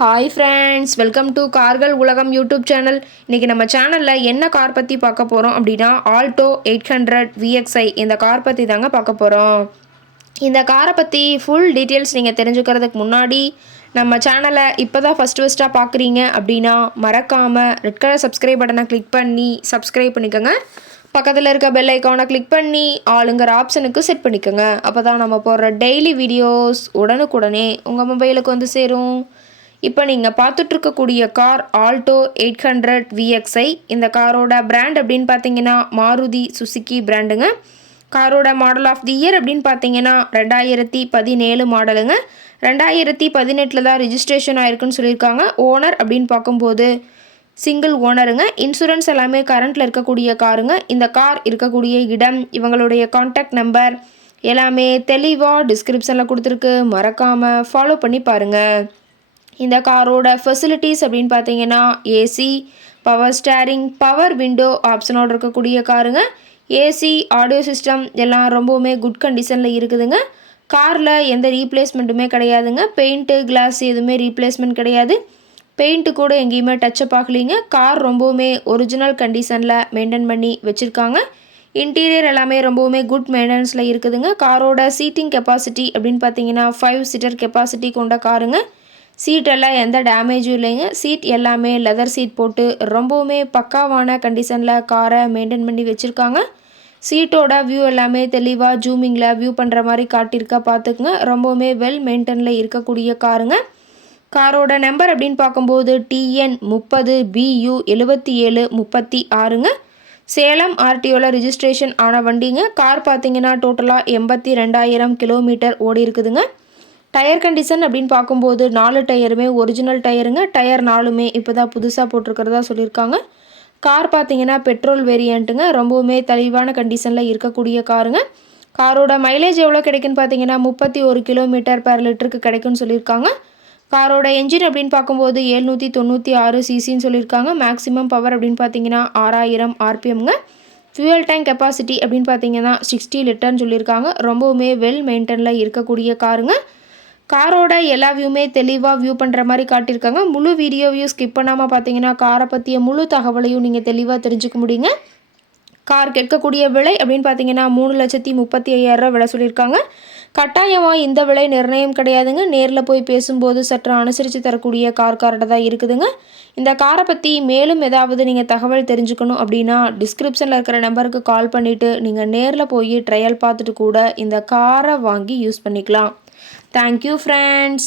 Hi friends, welcome to கார்கள் உலகம் YouTube channel. இன்றைக்கி நம்ம சேனலில் என்ன கார் பற்றி பார்க்க போகிறோம் அப்படின்னா ஆல்டோ 800 VXI இந்த கார் பற்றி தாங்க பார்க்க போகிறோம். இந்த காரை பற்றி ஃபுல் டீட்டெயில்ஸ் நீங்கள் தெரிஞ்சுக்கிறதுக்கு முன்னாடி நம்ம சேனலை இப்போ தான் ஃபஸ்ட்டாக பார்க்குறீங்க அப்படின்னா மறக்காமல் ரெட் கலர் சப்ஸ்கிரைப் பட்டனை கிளிக் பண்ணி சப்ஸ்கிரைப் பண்ணிக்கோங்க. பக்கத்தில் இருக்க பெல் ஐக்கானை கிளிக் பண்ணி ஆளுங்கிற ஆப்ஷனுக்கு செட் பண்ணிக்கோங்க. அப்போ தான் நம்ம போடுற டெய்லி வீடியோஸ் உடனுக்குடனே உங்கள் மொபைலுக்கு வந்து சேரும். இப்போ நீங்கள் பார்த்துட்ருக்கக்கூடிய கார் ஆல்டோ 800 VXI. இந்த காரோட பிராண்ட் அப்படின்னு பார்த்தீங்கன்னா மாருதி சுசுக்கி பிராண்டுங்க. காரோட மாடல் ஆஃப் தி இயர் அப்படின்னு பார்த்தீங்கன்னா 2017 மாடலுங்க. 2018 தான் ரிஜிஸ்ட்ரேஷன் ஆயிருக்குன்னு சொல்லியிருக்காங்க. ஓனர் அப்படின்னு பார்க்கும்போது சிங்கிள் ஓனருங்க. இன்சூரன்ஸ் எல்லாமே கரண்ட்டில் இருக்கக்கூடிய காருங்க. இந்த கார் இருக்கக்கூடிய இடம், இவங்களுடைய கான்டாக்ட் நம்பர் எல்லாமே தெளிவாக டிஸ்கிரிப்ஷனில் கொடுத்துருக்கு. மறக்காமல் ஃபாலோ பண்ணி பாருங்கள். இந்த காரோட ஃபெசிலிட்டிஸ் அப்படின்னு பார்த்தீங்கன்னா AC, power steering, power window ஆப்ஷனோடு இருக்கக்கூடிய காருங்க. ஏசி, ஆடியோ சிஸ்டம் எல்லாம் ரொம்பவுமே குட் கண்டிஷனில் இருக்குதுங்க. காரில் எந்த ரீப்ளேஸ்மெண்ட்டுமே கிடையாதுங்க. பெயிண்ட்டு, கிளாஸ் எதுவுமே ரீப்ளேஸ்மெண்ட் கிடையாது. பெயிண்ட்டு கூட எங்கேயுமே டச்சப் ஆகலைங்க. கார் ரொம்பவுமே ஒரிஜினல் கண்டிஷனில் மெயின்டைன் பண்ணி வச்சுருக்காங்க. இன்டீரியர் எல்லாமே ரொம்பவுமே குட் மெயின்டெனன்ஸில் இருக்குதுங்க. காரோட சீட்டிங் கெப்பாசிட்டி அப்படின்னு பார்த்தீங்கன்னா 5 சீட்டர் கெப்பாசிட்டி கொண்ட காருங்க. சீட் எல்லாம் எந்த டேமேஜும் இல்லைங்க. சீட் எல்லாமே லெதர் சீட் போட்டு ரொம்பவுமே பக்காவான கண்டிஷனில் காரை மெயின்டைன் பண்ணி வச்சுருக்காங்க. சீட்டோட வியூ எல்லாமே தெளிவாக ஜூமிங்கில் வியூ பண்ணுற மாதிரி காட்டியிருக்கா பார்த்துக்குங்க. ரொம்பவுமே வெல் மெயின்டெனில் இருக்கக்கூடிய காருங்க. காரோட நம்பர் அப்படின்னு பார்க்கும்போது TN 30 BU 7736ங்க. சேலம் RTOவில் ரிஜிஸ்ட்ரேஷன் ஆன வண்டிங்க. கார் பார்த்தீங்கன்னா டோட்டலாக 82,000 கிலோமீட்டர் ஓடி இருக்குதுங்க. டயர் கண்டிஷன் அப்படின்னு பார்க்கும்போது 4 டயருமே ஒரிஜினல் டயருங்க. டயர் 4மே இப்போ தான் புதுசாக போட்டிருக்கிறதா சொல்லியிருக்காங்க. கார் பார்த்தீங்கன்னா பெட்ரோல் வேரியண்ட்டுங்க. ரொம்பவுமே தெளிவான கண்டிஷனில் இருக்கக்கூடிய காருங்க. காரோட மைலேஜ் எவ்வளோ கிடைக்குன்னு பார்த்தீங்கன்னா 31 கிலோமீட்டர் பெர் லிட்டருக்கு கிடைக்குன்னு சொல்லியிருக்காங்க. காரோட என்ஜின் அப்படின்னு பார்க்கும்போது 796 சிசின்னு சொல்லியிருக்காங்க. மேக்ஸிமம் பவர் அப்படின்னு பார்த்தீங்கன்னா 6000 RPMங்க. ஃபியூயல் டேங்க் கெப்பாசிட்டி அப்படின்னு பார்த்தீங்கன்னா 60 லிட்டர்னு சொல்லியிருக்காங்க. ரொம்பவுமே வெல் மெயின்டெனில் இருக்கக்கூடிய காருங்க. காரோட எல்லா வியூமே தெளிவாக வியூ பண்ணுற மாதிரி காட்டியிருக்காங்க. முழு வீடியோவையும் ஸ்கிப் பண்ணாமல் பார்த்தீங்கன்னா காரை பற்றிய முழு தகவலையும் நீங்கள் தெளிவாக தெரிஞ்சுக்க முடியுங்க. கார் கேட்கக்கூடிய விலை அப்படின்னு பார்த்தீங்கன்னா 3,35,000 விலை சொல்லியிருக்காங்க. கட்டாயமாக இந்த விலை நிர்ணயம் கிடையாதுங்க. நேரில் போய் பேசும்போது சற்று அனுசரித்து தரக்கூடிய கார்கிட்ட தான் இருக்குதுங்க. இந்த காரை பற்றி மேலும் ஏதாவது நீங்கள் தகவல் தெரிஞ்சுக்கணும் அப்படின்னா டிஸ்கிரிப்ஷனில் இருக்கிற நம்பருக்கு கால் பண்ணிவிட்டு நீங்கள் நேரில் போய் ட்ரையல் பார்த்துட்டு கூட இந்த காரை வாங்கி யூஸ் பண்ணிக்கலாம். Thank you friends.